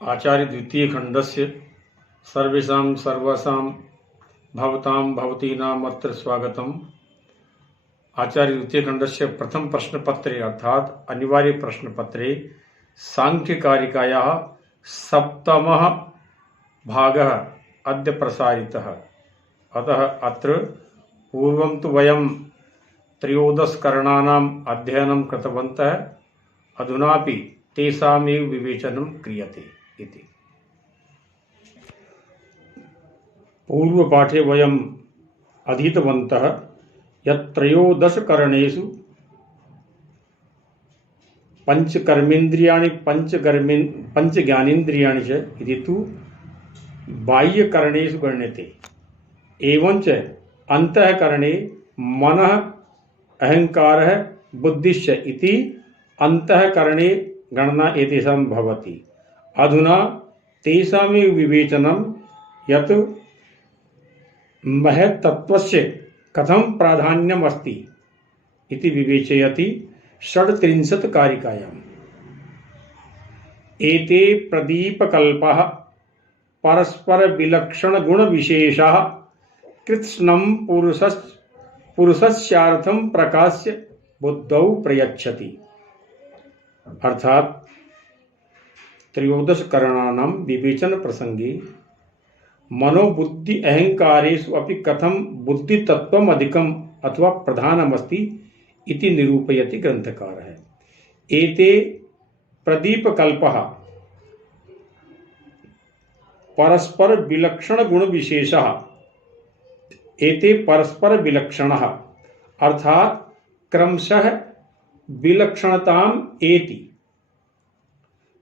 आचार्य द्वितीय खंडस्य सर्वेषां सर्वासां भवतां भवतीनाम् अत्र स्वागतम्। आचार्य द्वितीय खंडस्य प्रथम प्रश्नपत्रे अर्थात अनिवार्य प्रश्नपत्रे सांख्यकारिकायाः सप्तमः भागः अद्य प्रसारितः। अतः अत्र पूर्वं तु वयं त्रयोदशकरणानाम् अध्ययनं कृतवन्तः, अधुनापि तेषामेव विवेचनं क्रियते इति। पूर्वपाठे वयम् अधीतवन्तः यत् त्रयोदशकरणेषु पंचकर्मेन्द्रियाणि पंचज्ञानेन्द्रियाणि च इति तु बाह्यकरणेषु गण्यते। एवञ्च अन्तःकरणे मनः, अहङ्कारः, बुद्धिश्च इति अन्तःकरणे गणना एतेषां भवति। अधुना तेषामेव विवेचनं यत् महत्तत्त्वस्य कथं प्राधान्यम् अस्ति इति विवेचयति 37 कारिकायाम्। एते प्रदीपकल्पाः परस्परविलक्षणगुणविशेषाः कृत्स्नं पुरुषस्यार्थं प्रकाश्य बुद्धौ प्रयच्छति। अर्थात त्रयोदश करणानां विवेचन प्रसंगे मनोबुद्धि अहंकारेषु अपि कथं बुद्धितत्त्वम् अधिकम् अथवा प्रधानमस्ति इति निरूपयति ग्रंथकारः। एते प्रदीपकल्पः परस्पर विलक्षण गुण विशेषः, एते परस्पर विलक्षणः अर्थात क्रमशः विलक्षणताम् एति।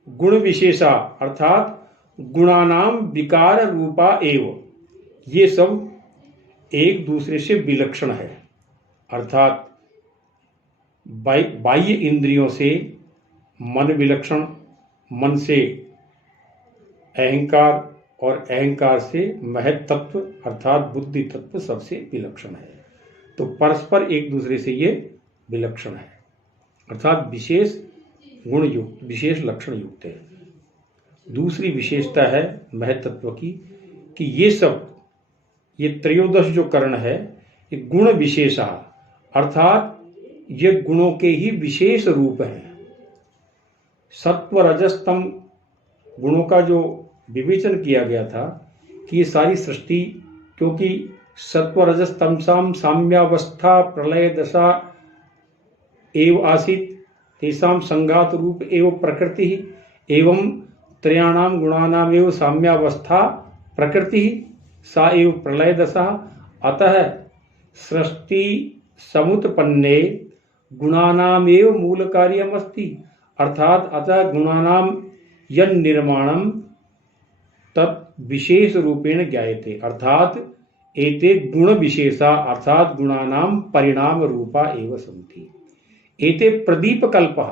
गुण विशेषा अर्थात गुणानां विकार रूपा एव, ये सब एक दूसरे से विलक्षण है। अर्थात बाह्य इंद्रियों से मन विलक्षण, मन से अहंकार और अहंकार से महत तत्व अर्थात बुद्धि तत्व सबसे विलक्षण है। तो परस्पर एक दूसरे से ये विलक्षण है अर्थात विशेष गुण युक्त, विशेष लक्षण युक्त है। दूसरी विशेषता है महत्त्व की कि ये त्रयोदश जो करण है ये गुण विशेषा अर्थात ये गुणों के ही विशेष रूप हैं। सत्व रजस तम गुणों का जो विवेचन किया गया था कि ये सारी सृष्टि, क्योंकि सत्व रजस तमसाम साम्यावस्था प्रलय दशा एव आसीत् तेषां संघात रूप एव प्रकृति एवं त्रयाणां गुणानामेव साम्यावस्था प्रकृति सा एव प्रलय दशा। अतः सृष्टि समुत्पन्ने गुणानामेव मूल कार्यमस्ति। अर्थात अतः गुणानां यन् निर्माणं तत् विशेष रूपेण ज्ञायते। अर्थात एते गुण विशेषा अर्थात गुणानां परिणाम रूपा एव सन्ति। एते प्रदीपकल्पः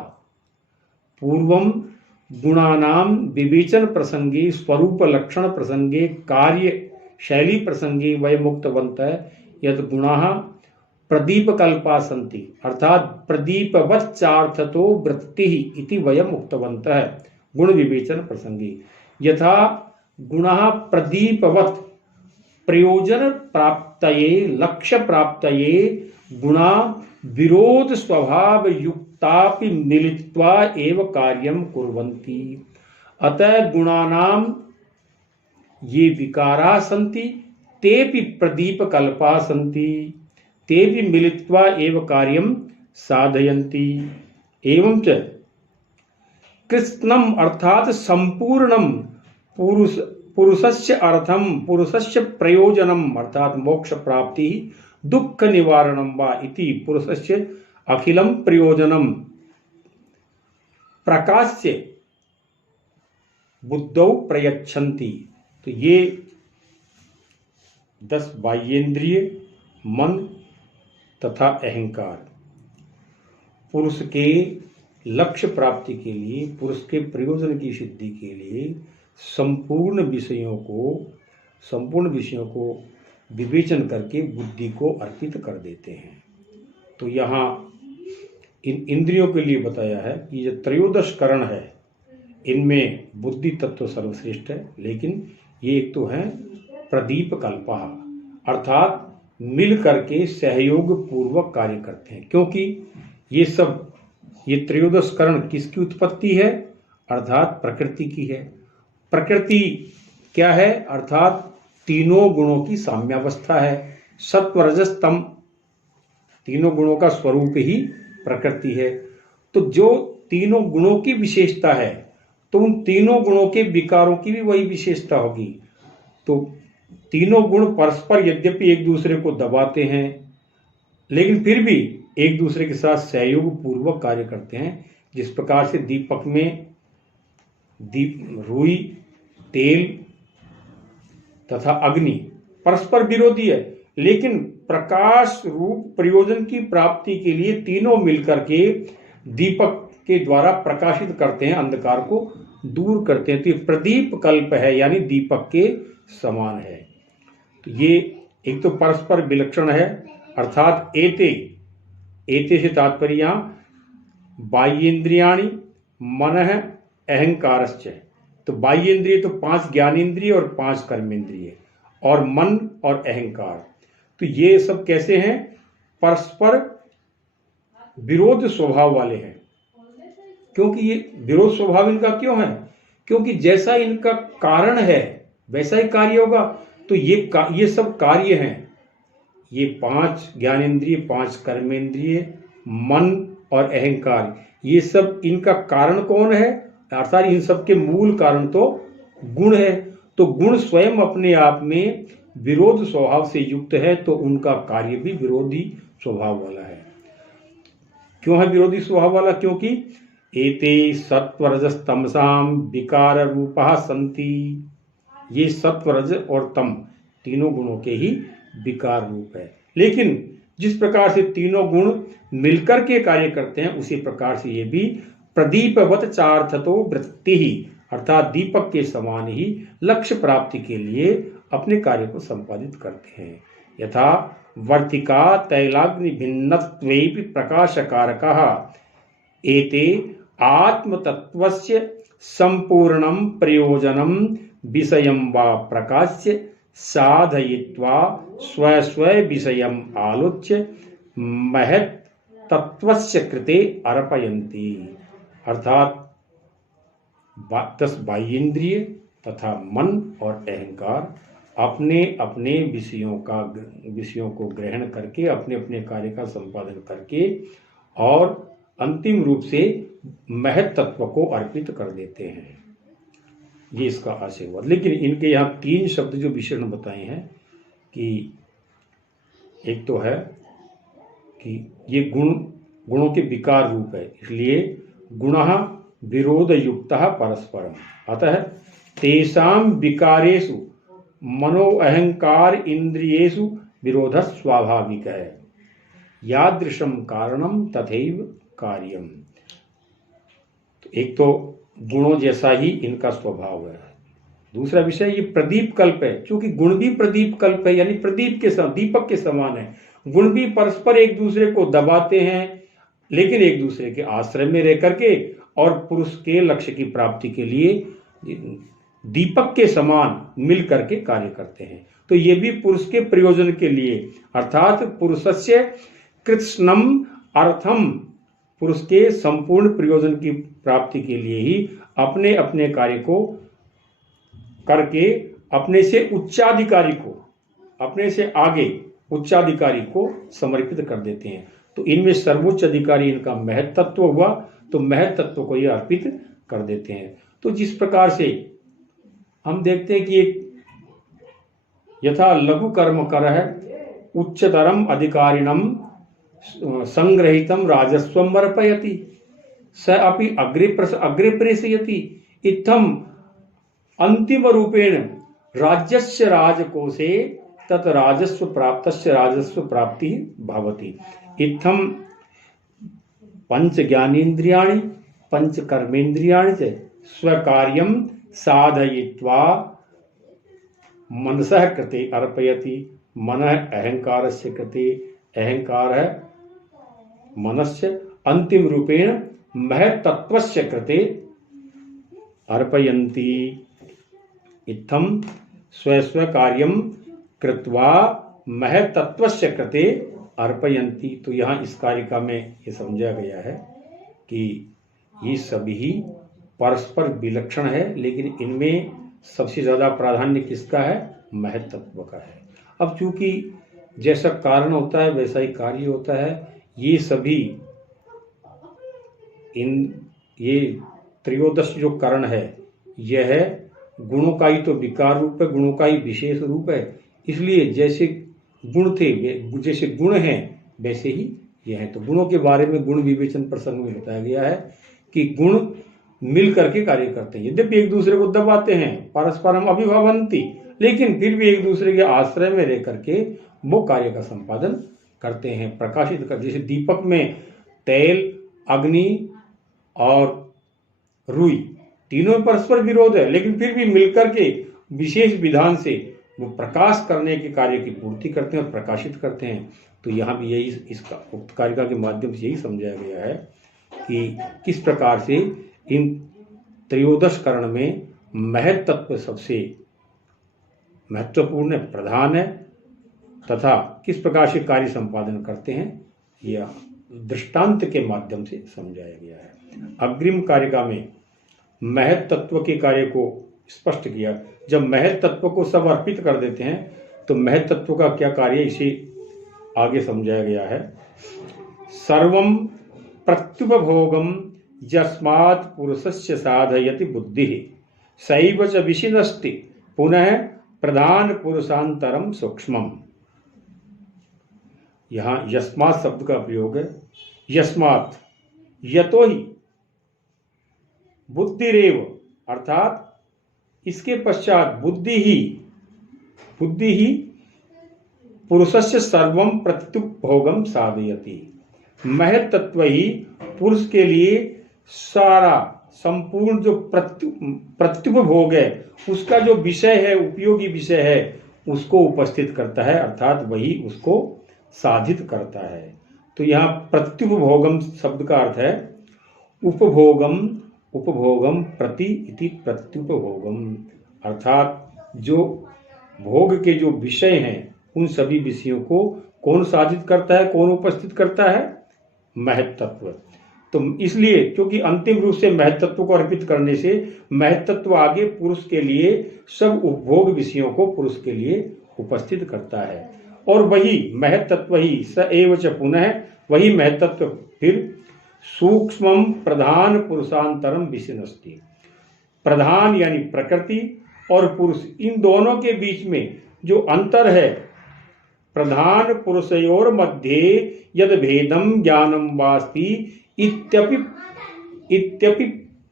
पूर्वं गुणानां विवेचन प्रसंगे, स्वरूप लक्षण प्रसंगे, कार्य शैली प्रसंगे वयम् उक्तवन्तः यत् गुणाः प्रदीपकल्पाः सन्ति। अर्थात प्रदीपवच्चार्थतो वृत्तिः इति वयम् उक्तवन्तः गुण विवेचन प्रसंगे। यथा गुणाः प्रदीपवत् प्रयोजन प्राप्तये, लक्ष्य प्राप्तये गुणा विरोध स्वभाव युक्तापि मिलित्वा एव कार्यं कुर्वन्ति। अतः गुणानां ये विकाराः सन्ति तेपि प्रदीपकल्पाः सन्ति, तेपि मिलित्वा एव कार्यं साधयन्ति। एवं च कृत्स्नम् अर्थात संपूर्णं पुरुषस्य अर्थं, पुरुषस्य प्रयोजनम् अर्थात मोक्ष प्राप्ति, दुःख निवारणं वा इति पुरुषस्य अखिलं प्रयोजनं प्रकाश्य बुद्धौ प्रयच्छन्ति। तो ये 10 बाह्येंद्रिय, मन तथा अहंकार पुरुष के लक्ष्य प्राप्ति के लिए, पुरुष के प्रयोजन की सिद्धि के लिए संपूर्ण विषयों को विवेचन करके बुद्धि को अर्पित कर देते हैं। तो यहाँ इन इंद्रियों के लिए बताया है कि ये त्रयोदश करण है, इनमें बुद्धि तत्व सर्वश्रेष्ठ है, लेकिन ये एक तो है प्रदीप कल्पः, अर्थात मिल करके सहयोग पूर्वक कार्य करते हैं। क्योंकि ये त्रयोदश करण किसकी उत्पत्ति है? अर्थात प्रकृति की है। प्रकृति क्या है? अर्थात तीनों गुणों की साम्यावस्था है। सत्व रजस तम, तीनों गुणों का स्वरूप ही प्रकृति है। तो जो तीनों गुणों की विशेषता है, तो उन तीनों गुणों के विकारों की भी वही विशेषता होगी। तो तीनों गुण परस्पर यद्यपि एक दूसरे को दबाते हैं, लेकिन फिर भी एक दूसरे के साथ सहयोग पूर्वक कार्य करते हैं। जिस प्रकार से दीपक में रुई, तेल तथा अग्नि परस्पर विरोधी है, लेकिन प्रकाश रूप प्रयोजन की प्राप्ति के लिए तीनों मिलकर के दीपक के द्वारा प्रकाशित करते हैं, अंधकार को दूर करते हैं। तो ये प्रदीप कल्प है, यानी दीपक के समान है। तो ये एक तो परस्पर विलक्षण है, अर्थात एते से तात्पर्य यहाँ बाह्येन्द्रियाणि मनः अहंकारश्च। तो बाह्येन्द्रिय तो 5 ज्ञानेन्द्रिय और 5 कर्मेंद्रिय, और मन और अहंकार। तो ये सब कैसे हैं? परस्पर विरोध स्वभाव वाले हैं। क्योंकि ये विरोध स्वभाव इनका क्यों है? क्योंकि जैसा इनका कारण है वैसा ही कार्य होगा। तो ये सब कार्य हैं। ये 5 ज्ञानेन्द्रिय, 5 कर्मेंद्रिय, मन और अहंकार, ये सब इनका कारण कौन है? अर्थात इन सब के मूल कारण तो गुण है। तो गुण स्वयं अपने आप में विरोध स्वभाव से युक्त है, तो उनका कार्य भी विरोधी स्वभाव वाला है। क्यों है विरोधी स्वभाव वाला? क्योंकि एते सत्वरजस तमसाम विकार रूपा संति। ये सत्वरज और तम तीनों गुणों के ही विकार रूप है। लेकिन जिस प्रकार से तीनों गुण मिलकर के कार्य करते हैं, उसी प्रकार से ये भी प्रदीपवत चार्थतो वृत्ति ही, अर्थात दीपक के समान ही लक्ष्य प्राप्ति के लिए अपने कार्य को संपादित करते हैं। यथा वर्तिका तैलाग्नि भिन्नत्वेपि प्रकाशकारकः एते आत्मतत्वस्य संपूर्णं प्रयोजनं विषयं वा प्रकाश्य साधयित्वा स्वस्वय विषयम् आलोच्य महत् तत्वस्य कृते अर्पयन्ति। अर्थात 10 बाह्येन्द्रिय तथा मन और अहंकार अपने अपने विषयों को ग्रहण करके अपने अपने कार्य का संपादन करके और अंतिम रूप से महत् तत्व को अर्पित कर देते हैं। ये इसका आशय हुआ। लेकिन इनके यहाँ 3 शब्द जो विशेषण बताए हैं कि एक तो है कि ये गुणों के विकार रूप है, इसलिए गुणः विरोध युक्तः परस्परम, अतः तेषां विकारेषु मनो अहंकार इंद्रियेषु विरोधः स्वाभाविक है, यादृशम कारणम तथैव कार्यम। तो एक तो गुणों जैसा ही इनका स्वभाव है। दूसरा विषय ये प्रदीप कल्प है, क्योंकि गुण भी प्रदीप कल्प है, यानी दीपक के समान है। गुण भी परस्पर एक दूसरे को दबाते हैं, लेकिन एक दूसरे के आश्रय में रह करके और पुरुष के लक्ष्य की प्राप्ति के लिए दीपक के समान मिल करके कार्य करते हैं। तो ये भी पुरुष के प्रयोजन के लिए, अर्थात पुरुषस्य कृत्स्नम अर्थम, पुरुष के संपूर्ण प्रयोजन की प्राप्ति के लिए ही अपने अपने कार्य को करके अपने से आगे उच्चाधिकारी को समर्पित कर देते हैं। तो इनमें सर्वोच्च अधिकारी इनका महत् तत्व हुआ, तो महत् तत्व को ये अर्पित कर देते हैं। तो जिस प्रकार से हम देखते हैं कि एक यथा लघु कर्म कर है उच्चतरम अधिकारिणम संग्रहितम राजस्वम अर्पयति स अपि अग्रे प्रेषयति इत्थम अंतिम रूपेण राज्यस्य राजकोषे तत् राजस्व प्राप्तस्य राजस्व प्राप्ति भवति। इत्थम पंच ज्ञानेन्द्रियाणि पंच कर्मेन्द्रियाणि च स्वकार्यं साधयित्वा मनसः कृते अर्पयति। मनः अहंकारस्य कृते, अहंकारः मनस्य, अंतिम रूपेण महत् तत्वस्य कृते अर्पयन्ति इत्थम स्वस्व कार्यम कृत्वा महत्तत्वस्य कृते अर्पयन्ति। तो यहाँ इस कारिका में ये समझा गया है कि ये सभी परस्पर विलक्षण है, लेकिन इनमें सबसे ज्यादा प्राधान्य किसका है? महत्तत्व का है। अब चूंकि जैसा कारण होता है वैसा ही कार्य होता है, ये सभी ये त्रयोदश जो करण है यह है गुणों का ही तो विकार रूप है, गुणों का ही विशेष रूप है। इसलिए जैसे गुण थे, जैसे गुण हैं वैसे ही ये है। तो गुणों के बारे में गुण विवेचन प्रसंग में बताया गया है कि गुण मिल करके कार्य करते हैं। यद्यपि एक दूसरे को दबाते हैं, परस्परम अभिभवन्ति, लेकिन फिर भी एक दूसरे के आश्रय में रह करके वो कार्य का संपादन करते हैं, प्रकाशित कर। जैसे दीपक में तेल, अग्नि और रुई तीनों में परस्पर विरोध है, लेकिन फिर भी मिलकर के विशेष विधान से वो प्रकाश करने के कार्य की पूर्ति करते हैं और प्रकाशित करते हैं। तो यहाँ भी यही इसका उक्त कारिका के माध्यम से यही समझाया गया है कि किस प्रकार से इन त्रयोदश करण में महत् तत्व सबसे महत्वपूर्ण है, प्रधान है, तथा किस प्रकार से कार्य संपादन करते हैं यह दृष्टांत के माध्यम से समझाया गया है। अग्रिम कारिका में महत् तत्व के कार्य को स्पष्ट किया। जब महत् तत्व को सब अर्पित कर देते हैं तो महत् तत्व का क्या कार्य, इसे आगे समझाया गया है। सर्वं प्रत्युपभोगम यस्मात् पुरुषस्य साधयति बुद्धिः सैव च विशिनष्टि पुनः प्रधान पुरुषांतरम सूक्ष्मम। यहां यस्मात् शब्द का प्रयोग है। यस्मात् यतो ही, बुद्धिरेव अर्थात इसके पश्चात बुद्धि ही पुरुषस्य सर्वम प्रत्युपभोगम साधयति। महत् तत्व ही पुरुष के लिए सारा संपूर्ण जो प्रत्युपभोग है, उसका जो विषय है, उपयोगी विषय है, उसको उपस्थित करता है, अर्थात वही उसको साधित करता है। तो यहाँ प्रत्युपभोगम शब्द का अर्थ है उपभोगम प्रति इति प्रत्युपभोगम, अर्थात जो भोग के जो विषय हैं उन सभी विषयों को कौन साधित करता है, कौन उपस्थित करता है? महत् तत्व। तो इसलिए क्योंकि अंतिम रूप से महत् तत्व को अर्पित करने से महत् तत्व आगे पुरुष के लिए सब उपभोग विषयों को पुरुष के लिए उपस्थित करता है, और वही महत् तत्व ही स एव च पुनः, वही महत् तत्व फिर सूक्ष्मम प्रधान पुरुषांतरम विशिनष्टि। प्रधान यानी प्रकृति और पुरुष, इन दोनों के बीच में जो अंतर है, प्रधान पुरुषयोर मध्ये यद भेदम ज्ञानम वास्ति इत्यपि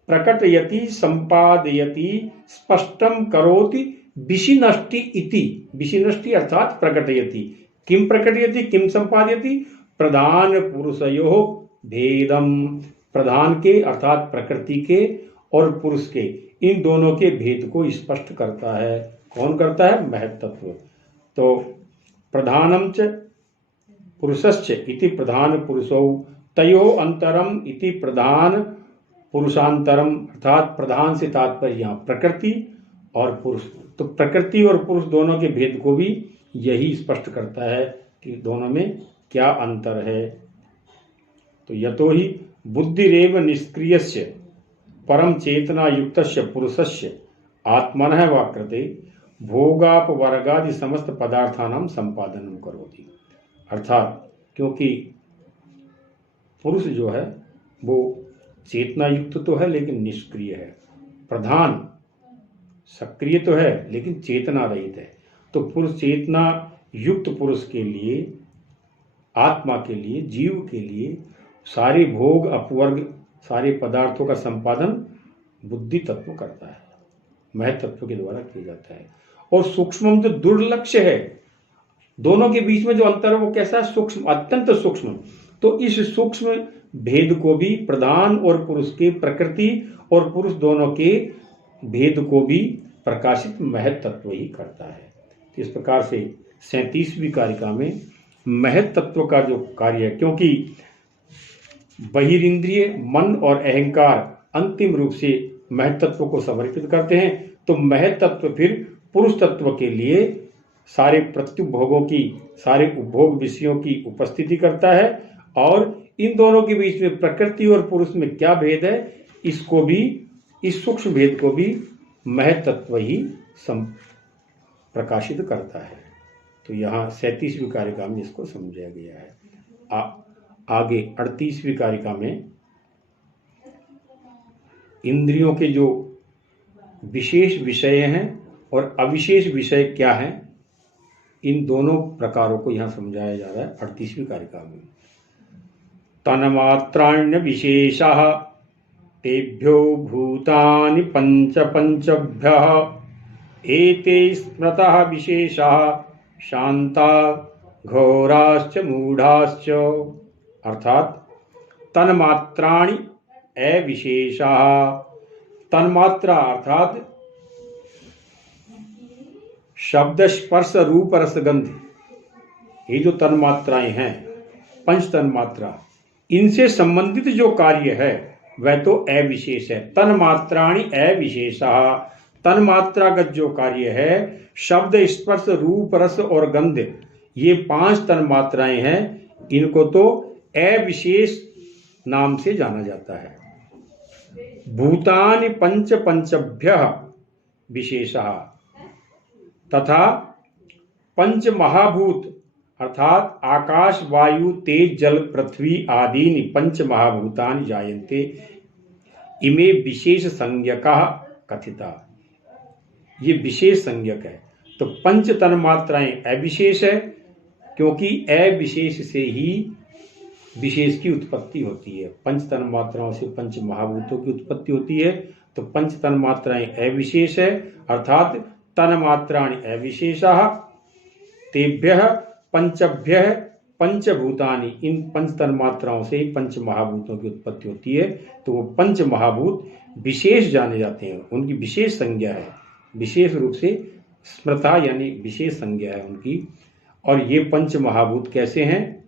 प्रकटयति संपादयति स्पष्टम करोति विशिनष्टि इति। विशिनष्टि अर्थात प्रकटयति। किम प्रकटयति, किम संपादयति? प्रधान पुरुषयो भेदम, प्रधान के अर्थात प्रकृति के और पुरुष के, इन दोनों के भेद को स्पष्ट करता है। कौन करता है? महत् तत्व। तो प्रधानम च पुरुषस्य इति प्रधान पुरुषौ तयो अंतरम इति प्रधान पुरुषांतरम, अर्थात प्रधान से तात्पर्य यहाँ प्रकृति और पुरुष। तो प्रकृति और पुरुष दोनों के भेद को भी यही स्पष्ट करता है कि दोनों में क्या अंतर है। तो यतो ही बुद्धिरेव निष्क्रियस्य परम चेतना युक्तस्य पुरुषस्य आत्मनः वा कृते भोगापवर्गादि समस्त पदार्थानां संपादनम करोति। अर्थात क्योंकि पुरुष जो है वो चेतना युक्त तो है लेकिन निष्क्रिय है, प्रधान सक्रिय तो है लेकिन चेतना रहित है। तो पुरुष चेतना युक्त पुरुष के लिए, आत्मा के लिए, जीव के लिए सारे भोग अपवर्ग, सारे पदार्थों का संपादन बुद्धि तत्व करता है, महत् तत्व के द्वारा किया जाता है। और सूक्ष्म जो दुर्लक्ष्य है, दोनों के बीच में जो अंतर है वो कैसा है? सूक्ष्म, अत्यंत सूक्ष्म। तो इस सूक्ष्म भेद को भी प्रधान और पुरुष के, प्रकृति और पुरुष दोनों के भेद को भी प्रकाशित महत् तत्व ही करता है। इस प्रकार से 37वीं कारिका में महत् तत्व का जो कार्य है, क्योंकि बहिरिंद्रिय मन और अहंकार अंतिम रूप से महत तत्व को समर्पित करते हैं, तो महत तत्व फिर पुरुष तत्व के लिए सारे प्रत्युपभोगों की, सारे उपभोग विषयों की उपस्थिति करता है। और इन दोनों के बीच में प्रकृति और पुरुष में क्या भेद है, इसको भी, इस सूक्ष्म भेद को भी महत तत्व ही प्रकाशित करता है। तो यहाँ 37वीं कारिका में इसको समझाया गया है। आगे 38वीं कारिका में इंद्रियों के जो विशेष विषय हैं और अविशेष विषय क्या हैं, इन दोनों प्रकारों को यहाँ समझाया जा रहा है 38वीं कारिका में। तन्मात्राण्य विशेषः तेभ्यो भूतानि पंच पंचभ्यः एते स्मृतः विशेषः शांता घोराश्च मूढ़ाश्च। अर्थात तन्मात्राणि अविशेषः, तन्मात्रा अर्थात शब्द स्पर्श रूप रस गंध, ये जो तन्मात्राएं हैं, पंच तन्मात्रा, इनसे संबंधित जो कार्य है वह तो अविशेष है। तन्मात्राणि अविशेषः, तन्मात्रागत जो कार्य है, शब्द स्पर्श रूप रस और गंध, ये 5 तन्मात्राएं हैं, इनको तो अविशेष नाम से जाना जाता है। भूतानि पंच पंचभ्यः विशेषः, तथा पंच महाभूत अर्थात आकाश वायु तेज जल पृथ्वी आदीनि पंच महाभूतानि जायन्ते इमे विशेष संज्ञकः कथिता। ये विशेष संज्ञक है। तो पंच तन्मात्राएं अविशेष है, क्योंकि अविशेष से ही विशेष की उत्पत्ति होती है। पंच तन्मात्राओं से पंच महाभूतों की उत्पत्ति होती है। तो पंच तन्मात्राएं अविशेष है, अर्थात तन्मात्राणि अविशेषः तेभ्यः पंचभ्यः पंचभूतानि, इन पंच तन्मात्राओं से ही पंच महाभूतों की उत्पत्ति होती है। तो वो पंच महाभूत विशेष जाने जाते हैं, उनकी विशेष संज्ञा है, विशेष रूप से स्मृता यानी विशेष संज्ञा है उनकी। और ये पंच महाभूत कैसे हैं?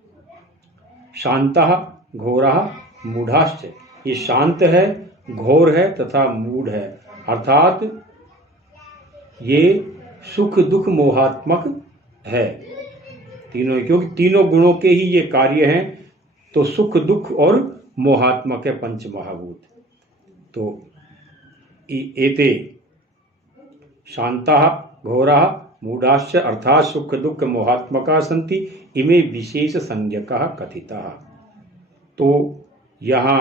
शांतः घोरः मूढ़ाश्च, ये शांत है, घोर है तथा मूढ़ है, अर्थात ये सुख दुख मोहात्मक है तीनों, क्योंकि तीनों गुणों के ही ये कार्य हैं। तो सुख दुख और मोहात्मक है पंच महाभूत। तो एते शांतः घोरः मूढ़ाश्च अर्थात सुख दुख मोहात्मका सन्ति इमे विशेष संज्ञकः कथितः। तो यहाँ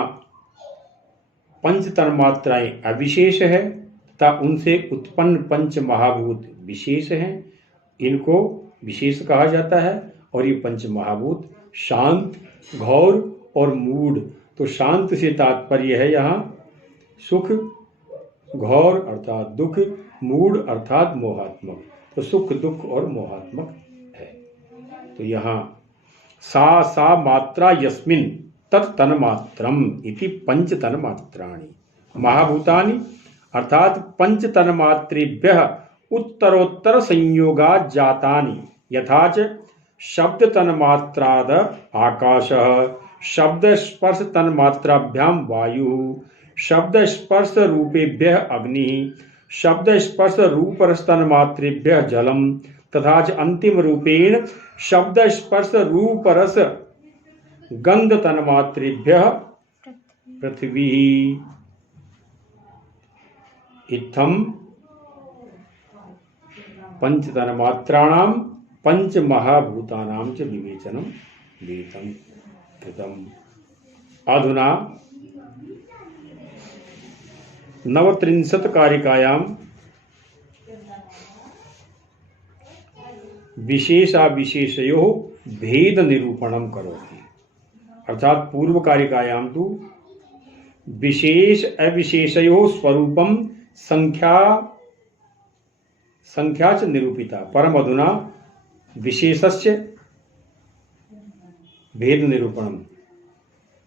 पंच तन्मात्राएं अविशेष है तथा उनसे उत्पन्न पंच महाभूत विशेष हैं, इनको विशेष कहा जाता है। और ये पंच महाभूत शांत, घोर और मूढ़, तो शांत से तात्पर्य है यहाँ सुख, घोर अर्थात दुख, मूढ़ अर्थात मोहात्मक। तो सुख दुख और मोहात्मक है। तो यहाँ सा मात्रा यस्मिन् तत् तन्मात्रम् इति पंच तन्मात्राणि महाभूतानि, अर्थात पंच तन्मात्रेभ्यः उत्तरोत्तर संयोगात् जातानि यथा च शब्द तन्मात्राद आकाशः, शब्द स्पर्श तन्मात्राभ्यां वायुः, शब्द स्पर्श रूपेभ्यः अग्निः, शब्द स्पर्श रूप रस तन्मात्रेभ्यः जलम, तथा च अंतिम रूपेण शब्द स्पर्श रूप रस गंध तन्मात्रेभ्यः पृथ्वी। इत्थम पंच तन्मात्राणां पंच महाभूतानां च विवेचनं विहितं कृतम्। अधुना 39 कारिकायां विशेषाविशेषयोः भेद निरूपणं करोति। अर्थात पूर्व कारिकायां तु विशेष अविशेषयोः स्वरूपं संख्या च निरूपिता, परम अधुना विशेषस्य भेद निरूपणम,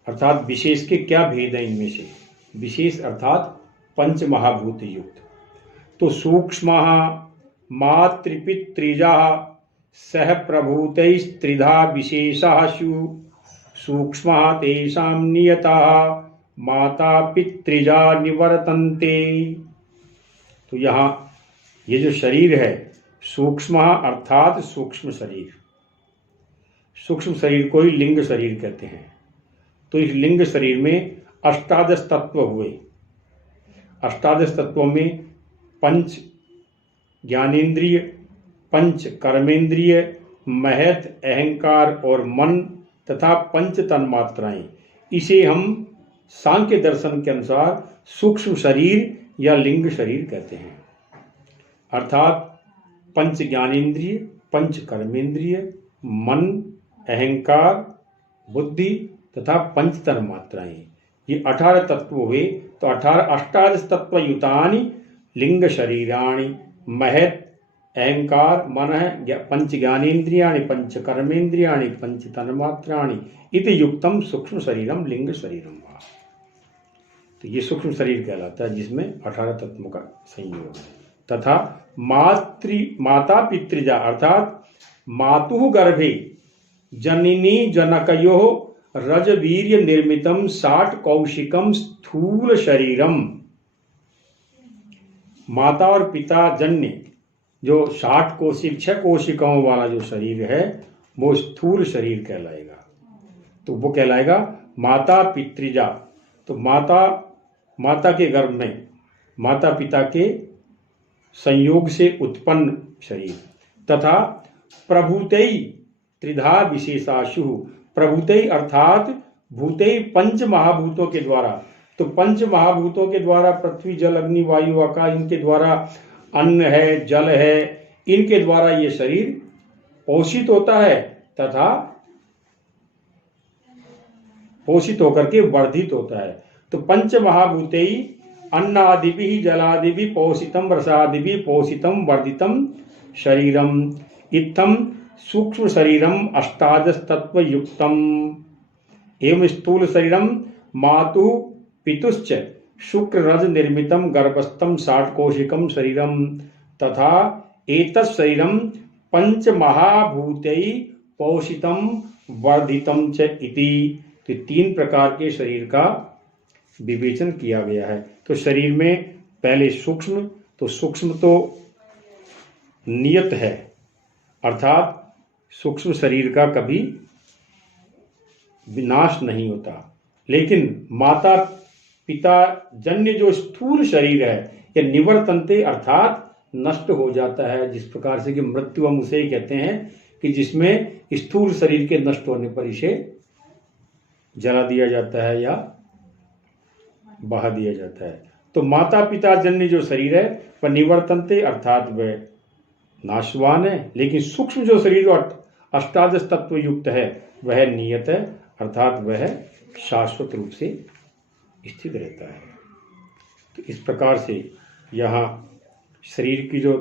अर्थात विशेष के क्या भेद है इनमें से। विशेष अर्थात पंच महाभूत युक्त। तो सूक्ष्म मातृपितृजा सह प्रभूतैस्त्रिधा विशेषाशु सूक्ष्म तेषां नियता माता पितृजा निवर्तन्ते। तो यहाँ ये जो शरीर है सूक्ष्म अर्थात सूक्ष्म शरीर, सूक्ष्म शरीर को ही लिंग शरीर कहते हैं। तो इस लिंग शरीर में अष्टादश तत्व हुए। अष्टादश तत्वों में पंच ज्ञानेन्द्रिय, पंच कर्मेंद्रिय, महत, अहंकार और मन तथा पंच तन्मात्राएं, इसे हम सांख्य दर्शन के अनुसार सूक्ष्म शरीर या लिंग शरीर कहते हैं। अर्थात पंच ज्ञानेन्द्रिय, पंच कर्मेंद्रिय, मन, अहंकार, बुद्धि तथा पंच तन्मात्राएं, ये 18 तत्व हुए। तो 18 अष्टादश तत्व युतानि लिंग शरीराणि महत, अहंकार, मन, पंच ज्ञानेन्द्रियाणि, पंच कर्मेंद्रियाणि, पंच तन्मात्राणि इति युक्तम सूक्ष्म शरीरम लिंग शरीरम वा। तो ये सूक्ष्म शरीर कहलाता है जिसमें 18 तत्वों का संयोग है। तथा माता पितृजा अर्थात मातुः गर्भे जननी जनकयो रजवीर्य निर्मितम 60 कौशिकम स्थूल शरीरम। माता और पिता जन्य जो 60 कोशिक 6 कोशिकाओं वाला जो शरीर है वो स्थूल शरीर कहलाएगा। तो वो कहलाएगा माता पितृजा। तो माता के गर्भ में माता पिता के संयोग से उत्पन्न शरीर। तथा प्रभूतई त्रिधा विशेषाशु, प्रभूतई अर्थात भूतई पंच महाभूतों के द्वारा। तो पंच महाभूतों के द्वारा पृथ्वी जल अग्नि वायु आकाश, इनके द्वारा अन्न है, जल है, इनके द्वारा ये शरीर पोषित होता है तथा पोषित होकर के वर्धित होता है। तो पंच महाभूतई अन्नादिभि जलादिभि पोषितम रसादिभि पोषितम वर्धितम शरीरम इत्थम सूक्ष्म शरीरम अष्टादश तत्व युक्तम एवं स्थूल शरीरम मातु पितुश्च शुक्र रज निर्मितम गर्भस्थम 60 कोशिकम शरीरम तथा एतत् शरीरम पंच महाभूतै पोषितम वर्धितम च इति। तो 3 प्रकार के शरीर का विवेचन किया गया है। तो शरीर में पहले सूक्ष्म, तो सूक्ष्म तो नियत है, अर्थात सूक्ष्म शरीर का कभी विनाश नहीं होता। लेकिन माता पिता जन्य जो स्थूल शरीर है यह निवर्तन्ते अर्थात नष्ट हो जाता है। जिस प्रकार से कि मृत्यु हम उसे ही कहते हैं कि जिसमें स्थूल शरीर के नष्ट होने पर इसे जला दिया जाता है या बहा दिया जाता है। तो माता पिता जन्य जो शरीर है वह निवर्तन्ते अर्थात वह नाशवान है। लेकिन सूक्ष्म जो शरीर अष्टादश तत्व युक्त है वह नियत है, अर्थात वह शाश्वत रूप से स्थित रहता है। तो इस प्रकार से यहाँ शरीर की जो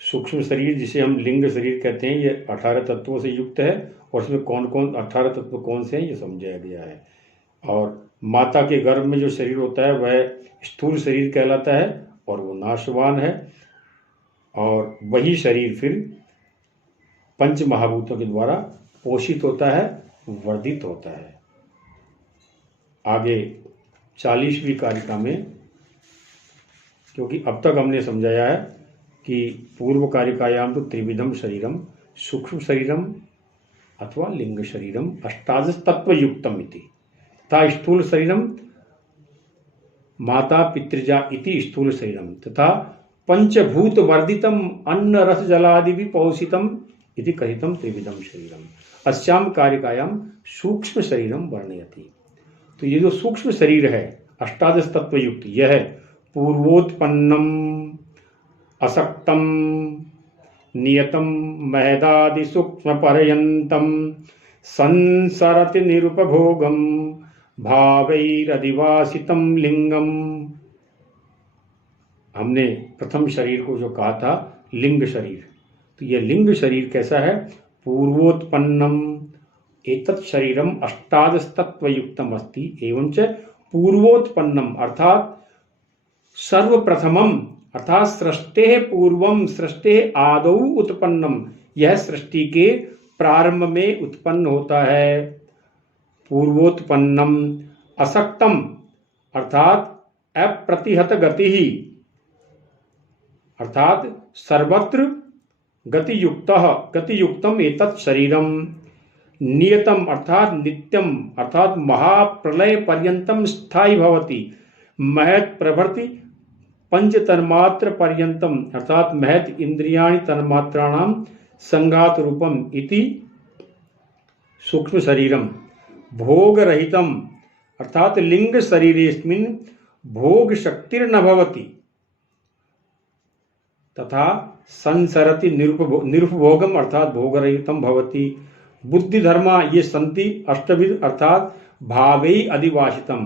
सूक्ष्म शरीर जिसे हम लिंग शरीर कहते हैं ये 18 तत्वों से युक्त है और उसमें कौन कौन 18 तत्व कौन से हैं ये समझाया गया है। और माता के गर्भ में जो शरीर होता है वह स्थूल शरीर कहलाता है और वो नाशवान है। और वही शरीर फिर पंच महाभूतों के द्वारा पोषित होता है, वर्धित होता है। आगे 40वीं कारिका में, क्योंकि अब तक हमने समझाया है कि पूर्व कारिकायाम तो त्रिविधम शरीरम सूक्ष्म शरीरम अथवा लिंग शरीरम अष्टादश तत्व युक्तम इति तथा स्थूल शरीरम माता पितृजा इति स्थूल शरीरम तथा पंचभूत वर्धितम अन्न रस जलादि भी पोषितम इति कथितम त्रिविधम शरीरम अस्याम कारिकायाम सूक्ष्म शरीरम वर्णयति। तो ये जो सूक्ष्म शरीर है अष्टादश तत्व युक्त यह पूर्वोत्पन्नम असक्तम नियतम महदादि सूक्ष्म पर्यंतम संसरति निरुपभोगम भावैरधिवासितम लिंगम। हमने प्रथम शरीर को जो कहा था लिंग शरीर, तो यह लिंग शरीर कैसा है? पूर्वोत्पन्नम एतत् शरीरम अष्टादश तत्व युक्तम अस्ति एवं च पूर्वोत्पन्नम अर्थात सर्वप्रथमम अर्थात सृष्टे पूर्वम सृष्टे आदौ उत्पन्नम, यह सृष्टि के प्रारंभ में उत्पन्न होता है। पूर्वोत्पन्नम असक्तम अर्थात अप्रतिहत गति ही अर्थात सर्वत्र गतियुक्तम एतत् शरीरम नियतम अर्थात नित्यम अर्थात महाप्रलय पर्यंतम स्थायी भवति महत् प्रभृति पंच तन्मात्र पर्यंतम अर्थात महत् इंद्रियाणि तन्मात्राणाम संघात रूपम इति सूक्ष्म शरीरम भोग रहितम अर्थात लिंग शरीरेस्मिन् भोग शक्तिर्न भवति तथा संसरति निरुपभोगम अर्थात भोग रहितम भवति बुद्धि धर्मा ये संति अष्टविध अर्थात भावई अधिवासितम।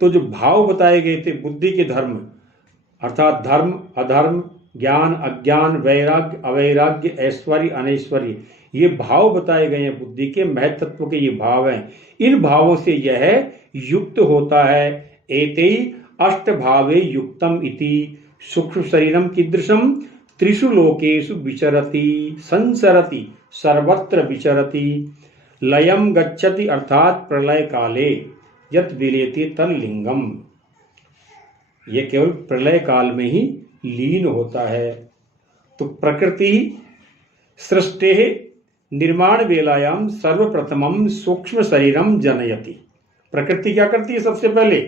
तो जो भाव बताए गए थे बुद्धि के धर्म अर्थात धर्म अधर्म ज्ञान अज्ञान वैराग्य अवैराग्य ऐश्वर्य अनैश्वर्य ये भाव बताए गए हैं बुद्धि के महत्त्व के ये भाव हैं। इन भावों से यह युक्त होता है। एतै अष्ट भावे युक्तम इति सूक्ष्म शरीरम कीदृशम त्रिषु लोकेषु विचरति संसरति सर्वत्र विचरति लयम गच्छति अर्थात प्रलय काले यत् विलेति तल्लिंगम। यह केवल प्रलय काल में ही लीन होता है। तो प्रकृति सृष्टे निर्माण वेलायाम सर्वप्रथमम सूक्ष्म शरीरम जनयति। प्रकृति क्या करती है? सबसे पहले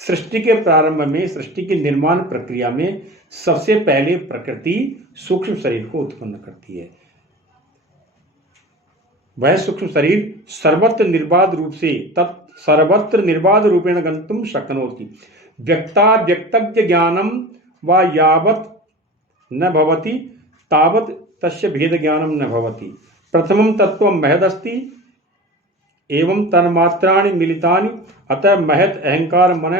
सृष्टि के प्रारंभ में सृष्टि की निर्माण प्रक्रिया में सबसे पहले प्रकृति सूक्ष्म शरीर को उत्पन्न करती है। वह सूक्ष्म शरीर सर्वत्र निर्बाध रूप से सर्वत्र निर्बाध रूपेण गंतुम शक्नोति व्यक्ता व्यक्तज्ञ ज्ञानम व यावत् न भवति तावत् तस्य भेद ज्ञानम न भवति। प्रथमं तत्वं महदस्ति एवं तन्मात्राणि मिलितानि अतः महत् अहंकार मन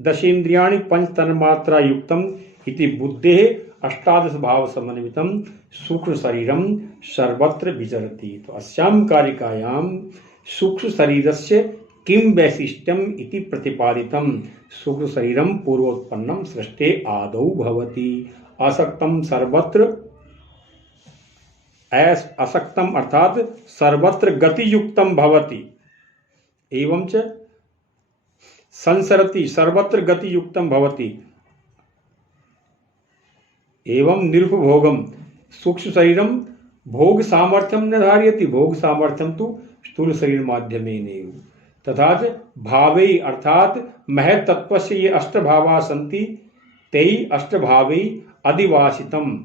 दशेन्द्रियाणि पंच तन्मात्रा युक्तम इति बुद्धेः अष्टादश भाव समन्वितम सूक्ष्म शरीरम सर्वत्र विचरति। तो अस्याम कारिकायां सूक्ष्म शरीरस्य किम वैशिष्ट्यम इति प्रतिपादितम। सूक्ष्म शरीरम पूर्वोत्पन्नम सृष्टे आदौ भवति असक्तम सर्वत्र असक्तम अर्थात सर्वत्र गति युक्तम भवति एवं च संसरति सर्वत्र गति युक्तम भवति एवं निरुपभोगम सूक्ष्म शरीरम भोग सामर्थ्यम निर्धारयति भोग सामर्थ्यम तो स्थूल शरीर माध्यमेन तथा च भावै अर्थात महत् तत्वस्य ये अष्टभावा सन्ति तै अष्टभावै अधिवासितम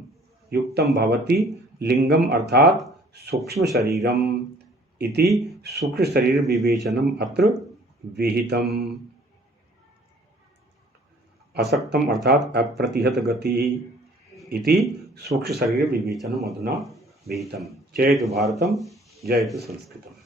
युक्तम भवति लिंगम अर्थात सूक्ष्म शरीरम इति सूक्ष्म शरीर विवेचनम अत्र विहितम। असक्तम अर्थात अप्रतिहत गति इति सूक्ष्म शरीर विवेचनम अधुना विहितम। जयतु भारतम जयतु संस्कृतम।